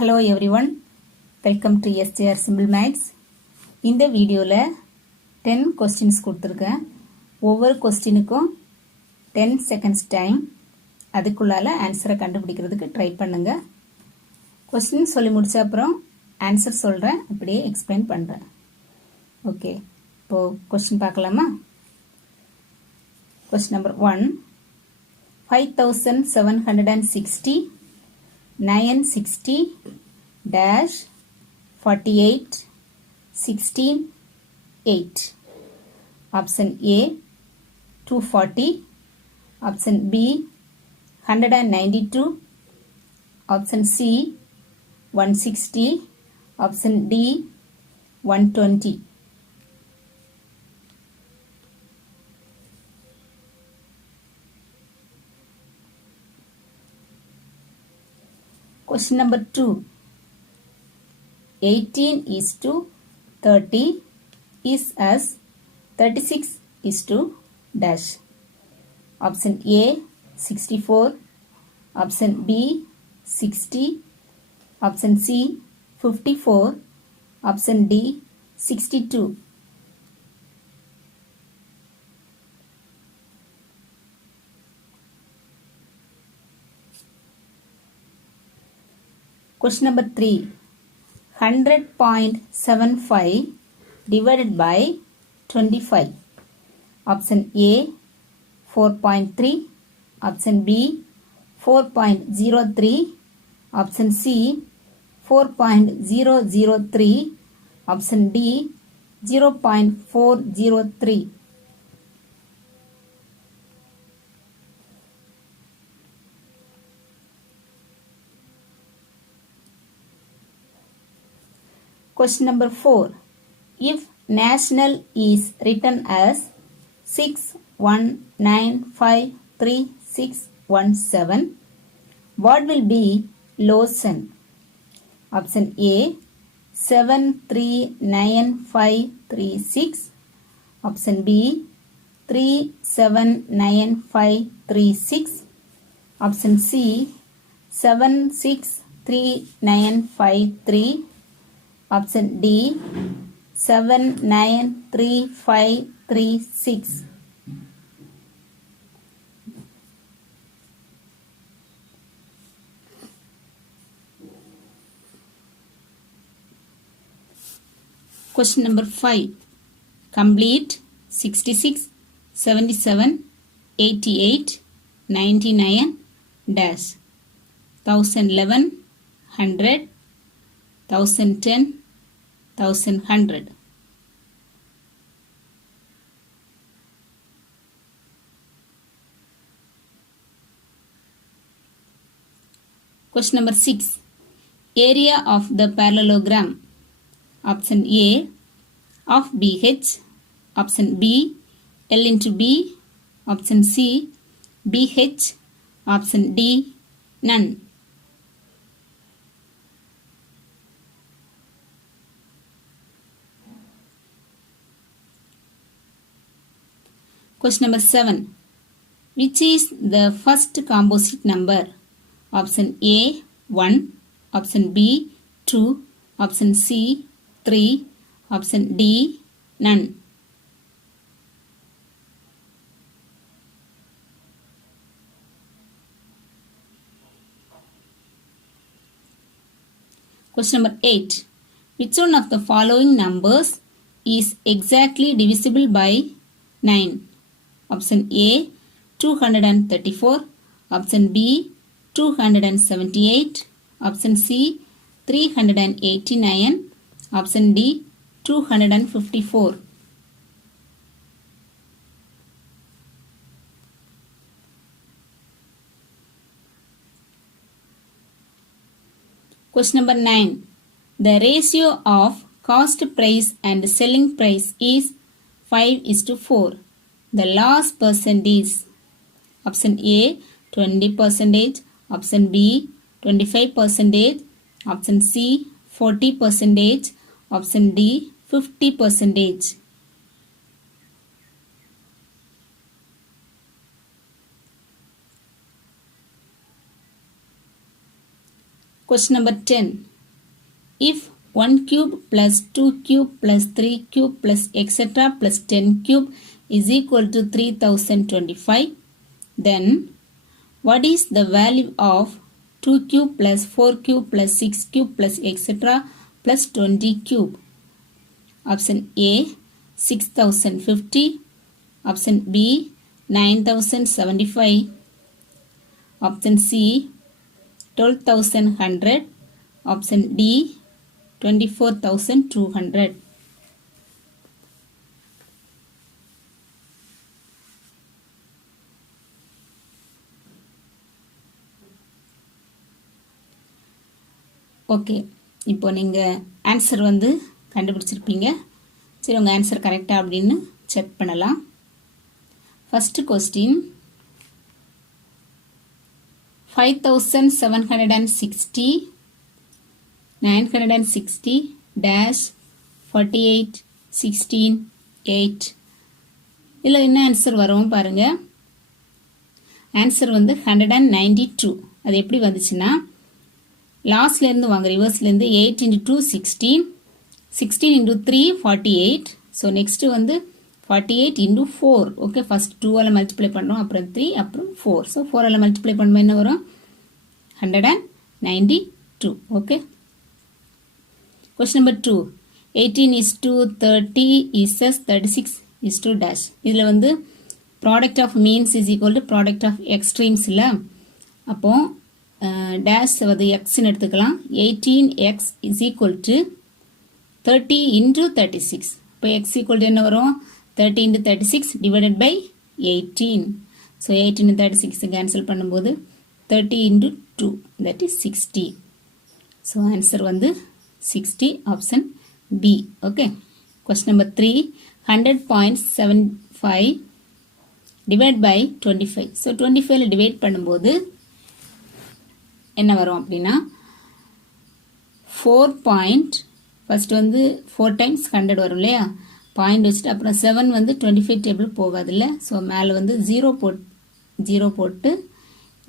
Hello everyone, welcome to SJR Simple Maths. இந்த வீடியோவில் 10 questions கொடுத்துருக்கேன். ஒவ்வொரு கொஸ்டினுக்கும் 10 seconds டைம். அதுக்குள்ளால ஆன்சரை கண்டுபிடிக்கிறதுக்கு ட்ரை பண்ணுங்க. கொஸ்டின் சொல்லி முடிச்ச அப்புறம் ஆன்சர் சொல்கிறேன், அப்படியே எக்ஸ்பிளைன் பண்ணுறேன். ஓகே, இப்போது கொஸ்டின் பார்க்கலாமா? Question number 1, 5760 960 dash 48 16 8. Option A 240, option B 192, option C 160, option D 120. Question number 2. 18 is to 30 is as 36 is to dash. Option A 64, option B 60, option C 54, option D 62. Question number 3. 100.75 divided by 25. Option A 4.3, option B 4.03, option C 4.003, option D 0.403. Question number 4. If national is written as 61953617, what will be Lawson? Option A 739536, option B 379536, option C 763953, option D 793536. Question number 5. Complete 66, 77, 88, 99 dash 1011, 100, 1010, 1100. Question number 6. Area of the parallelogram. Option A of BH, option B L into B, option C BH, option D none. Question number 7. Which is the first composite number? Option A 1, option B 2, option C 3, option D none. Question number 8. Which one of the following numbers is exactly divisible by 9? Option A 234, option B 278, option C 389, option D 254. Question number 9. The ratio of cost price and selling price is 5:4. The loss percent is option A 20%, option B 25%, option C 40%, option D 50%. Question number 10. if 1 cube plus 2 cube plus 3 cube plus etc plus 10 cube is equal to 3025, then what is the value of 2 cube plus 4 cube plus 6 cube plus etc plus 20 cube? Option A 6050, option B 9075, option C 12100, option D 24200. Okay, இப்போ நீங்கள் answer வந்து கண்டுபிடிச்சிருப்பீங்க. சரி, உங்கள் answer கரெக்டாக அப்படின்னு check பண்ணலாம். First question 5760 960 dash 48 16 8. இதில் என்ன ஆன்சர் வரும் பாருங்கள். ஆன்சர் வந்து 192. அது எப்படி வந்துச்சுன்னா, லாஸ்ட்லேருந்து வாங்க, ரிவர்ஸ்லேருந்து 8 into 2 16, 16 into 3 48. ஸோ நெக்ஸ்ட்டு வந்து 48 into 4. ஓகே, ஃபஸ்ட் 2ஆல் மல்டிப்ளை பண்ணுறோம், அப்புறம் 3, அப்புறம் 4. ஸோ 4ஆல் மல்டிப்ளை பண்ணும்போது என்ன வரும்? 192. Okay. Question number 2. 18 is to 30 is 36 is to dash. இதில் வந்து product of means is equal to product of extremes இல்லை. அப்போ டேஷ் வந்து எக்ஸ்ன்னு எடுத்துக்கலாம். 18x is equal to 30 into 36. இப்போ எக்ஸ் ஈக்குவல் டு என்ன வரும்? 30 into 36 divided by 18. So 18 36 cancel பண்ணும்போது 30 into 2 that is 60. So answer வந்து 60, option B. Okay. Question number 3. 100.75 divide by 25. So 25ல டிவைட் பண்ணும்போது என்ன வரும் அப்படின்னா 4. ஃபர்ஸ்ட் வந்து 4 times 100 வரும் இல்லையா, பாயிண்ட் வச்சுட்டு அப்புறம் 7 வந்து 25 டேபிள் போகாது இல்லை. ஸோ மேலே வந்து 0 போட்டு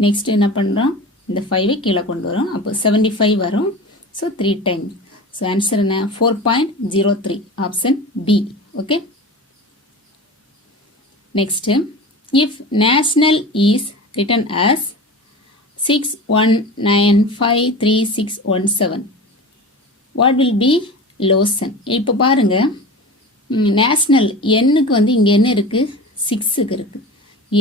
நெக்ஸ்ட் என்ன பண்ணுறோம், இந்த 5 கீழே கொண்டு வரோம். அப்போ 75 வரும். So 3 times. ஸோ ஆன்சர் என்ன? 4.03, option B. Okay. Next, if national is written as 61953617, what will be lotion? இப்போ பாருங்க, நேஷனல் எண்ணுக்கு வந்து இங்கே என்ன இருக்குது? 6க்கு இருக்குது,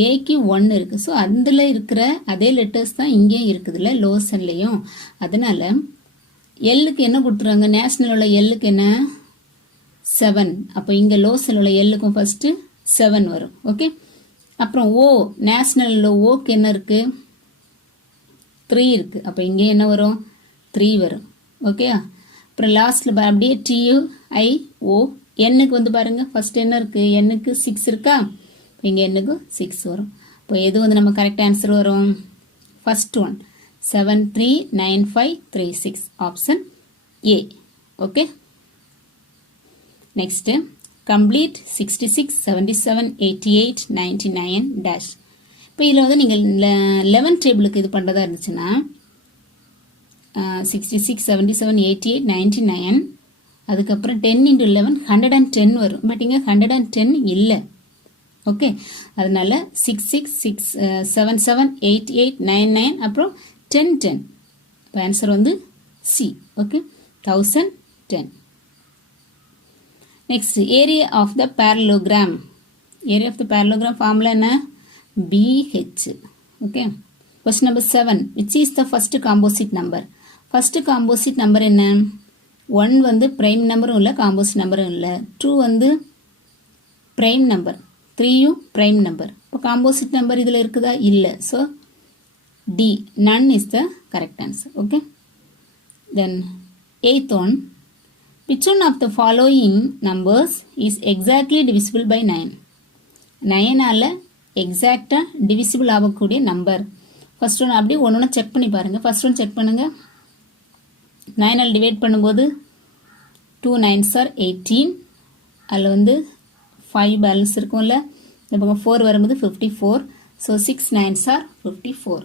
ஏக்கு 1 இருக்குது. ஸோ அதில் இருக்கிற அதே லெட்டர்ஸ் தான் இங்கேயும் இருக்குதுல்ல லோசன்லேயும். அதனால் எல்லுக்கு என்ன கொடுத்துருவாங்க? நேஷனலோட எல்லுக்கு என்ன? 7. அப்போ இங்கே லோசனோட எல்லுக்கும் ஃபஸ்ட்டு 7 வரும். ஓகே. அப்புறம் ஓ, நேஷனலில் ஓக்கு என்ன இருக்குது? 3 இருக்குது. அப்போ இங்கே என்ன வரும்? 3 வரும். ஓகே. அப்புறம் லாஸ்ட்டில் அப்படியே TUIO எண்ணுக்கு வந்து பாருங்கள், ஃபஸ்ட் என்ன இருக்குது? எண்ணுக்கு 6 இருக்கா, இங்கே எண்ணுக்கு 6 வரும். இப்போ எது வந்து நம்ம கரெக்ட் ஆன்சர் வரும்? First one 739536, option A. Okay. Next, complete 66 77 88 99 dash. இப்போ இதில் வந்து நீங்கள் 11 டேபிளுக்கு இது பண்ணுறதா இருந்துச்சுன்னா 66 77 88 99, அதுக்கப்புறம் 10 into 11 110 வரும். பட் இங்கே 110 இல்லை. ஓகே. அதனால 66 77 88 99 அப்புறம் 10 இப்போ ஆன்சர் வந்து C. Okay, 1010. Next, area of the parallelogram. Area of the parallelogram formula என்ன? BH. Okay. Question number 7. Which is the first composite number? First composite number என்ன? 1 வந்து பிரைம் நம்பரும் இல்லை, காம்போசிட் நம்பரும் இல்லை. 2 வந்து பிரைம் நம்பர், 3யும் பிரைம் நம்பர். இப்போ composite number இதில் இருக்குதா? இல்லை. So D, none is the correct answer. Okay. Then 8th one, which one of the following numbers is exactly divisible by 9? 9ஆல எக்ஸாக்டாக டிவிசிபிள் ஆகக்கூடிய நம்பர். ஃபர்ஸ்ட் ஒன் அப்படியே ஒன்று check பண்ணி பாருங்கள். ஃபர்ஸ்ட் ஒன் செக் பண்ணுங்கள். 9ஆல் டிவைட் பண்ணும்போது 2 9s are 18. அதில் வந்து 5 பேலன்ஸ் இருக்கும்ல, இந்த பக்கம் 4 வரும்போது 54. So 6 9s are 54.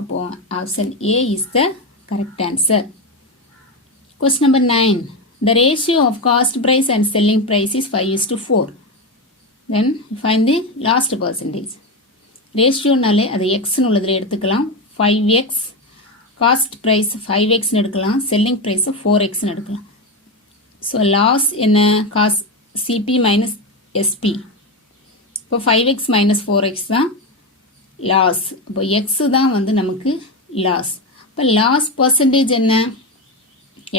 அப்போ option A is the correct answer. Question number 9. The ratio of cost price and selling price is 5:4. Then find the last percentage. Ratio நாலே அது x உள்ளதில் எடுத்துக்கலாம். 5x cost price 5x எடுக்கலாம். selling price 4x எடுக்கலாம். So loss என்ன cost CP minus SP. இப்போ 5x minus 4x தான் loss. இப்போ x தான் வந்து நமக்கு loss. இப்போ loss percentage என்ன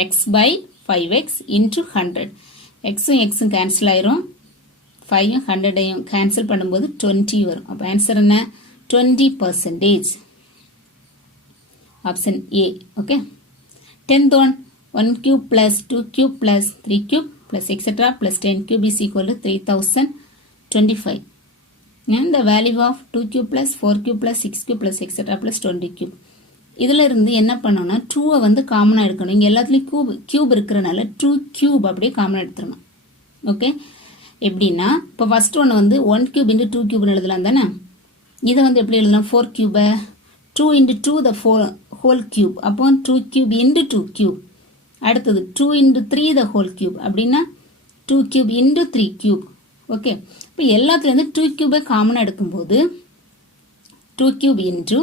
x by 5x into 100. xம் xம் cancel ஆயிரும். 5 100ஐயும் cancel பண்ணும்போது 20 வரும். அப்போ answer என்ன 20%. Option A. Okay. 10th one 1 cube plus 2 cube plus 3 cube plus etc. plus 10 cube is equal to 3025. And the value of 2 cube plus 4 cube plus 6 cube plus etc. plus 20 cube. இதில் இருந்து என்ன பண்ணோம்னா 2 வந்து காமனாக எடுக்கணும். இங்கே எல்லாத்துலேயும் கியூப் இருக்கிறனால 2 கியூப் அப்படியே காமனாக எடுத்துடணும். ஓகே எப்படின்னா இப்போ ஃபஸ்ட் ஒன்று வந்து 1 கியூப் இன்ட்டு 2 கியூப்னு எழுதலாம் தானே. இதை வந்து எப்படி எழுதலாம் 4 கியூபை 2 இன்ட்டு 2 த ஹோல் கியூப். அப்போ 2 கியூப் இன்ட்டு 2 கியூப். அடுத்தது 2 இன்ட்டு 3 த ஹோல் கியூப் அப்படின்னா 2 கியூப் இன்ட்டு 3 கியூப். ஓகே இப்போ எல்லாத்துலேருந்து 2 கியூபை காமனாக எடுக்கும்போது 2 cube into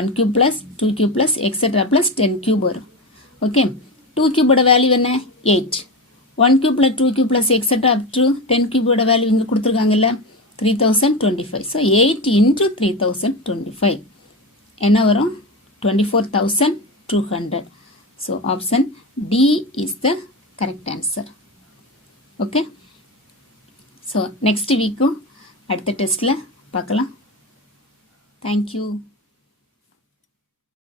1 cube plus 2 cube plus etc. plus 10 cube வரும். ஓகே 2 cube ஓட வேல்யூ என்ன 8. 1 cube plus 2 cube plus etc. up to 10 cube ஓட value இங்கே கொடுத்துருக்காங்கல்ல 3025. ஸோ 8 into 3025 என்ன வரும் 24,200. So option D is the correct answer. Okay so next வீக்கும் அடுத்த டெஸ்ட்டில் பார்க்கலாம். தேங்க்யூ.